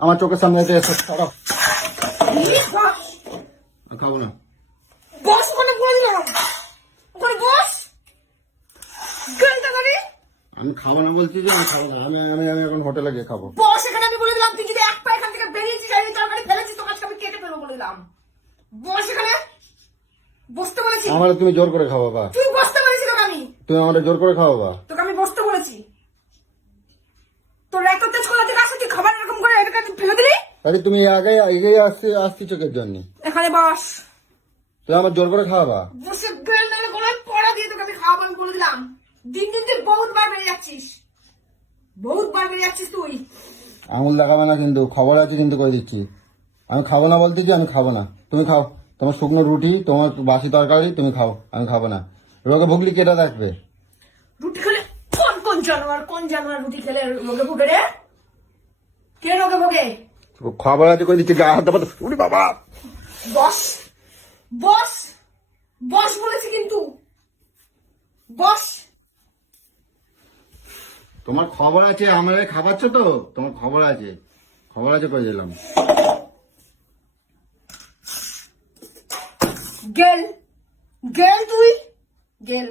আমার চোখের সামনে এসে ছাড়াও, খাবো না। বস ওখানে বলে দিলাম, ওখানে বস। আমি খাবো না বলছি যে আমি খাবো না। আমি আমি আমি এখন হোটেলে গিয়ে খাবো। বস এখানে আমি বলে দিলাম, তুই যদি এক পা এখান থেকে বেরিয়েছিস আর এই তরকারি ফেলেছিস তোকে আজকে আমি কেটে ফেলবো বলে দিলাম। বস এখানে বসতে বলেছি। আমার তুমি জোর করে খাওয়া বা, তুই বসতে বলেছি তোকে আমি, তুমি আমার জোর করে খাওয়া বা। তোকে আমি বসতে বলেছি। তোর এত তেজ করে থেকে আসছে, তুই খাবার এরকম করে এটাকে ফেলে দিলি। তাহলে তুমি আগে এগিয়ে আসছি চোখের জন্য। এখানে বস, তুমি আমার জোর করে খাওয়াবা। বসে বেল নালে গলায় পড়া দিয়ে তোকে আমি খাওয়াবো আমি বলে দিলাম। দিন দিন তুই বহুত বার বেড়ে যাচ্ছিস, বহুত বার বেড়ে যাচ্ছিস তুই। আঙুল দেখাবে না কিন্তু, খবর আছে কিন্তু করে দিচ্ছি। আমি খাবো না বলতে কি, আমি খাবো না। তুমি খাও, তোমার শুকনো রুটি, তোমার বাসি তরকারি তুমি খাও, আমি খাবো না। রোগে ভুগলি কেটে দেখবে। রুটি খেলে কোন জানোয়ার রুটি খেলে রোগে ভোগে রে? কে রোগে ভোগে? খবর আছে করে দিচ্ছি, গা হাত দাও। উরি বাবা, বস বস বস বলেছি কিন্তু, বস। তোমার খবর আছে, আমার খাবাচ্ছ তো, তোমার খবর আছে, খবর আছে করে দিলাম। গেল গেল তুই গেল।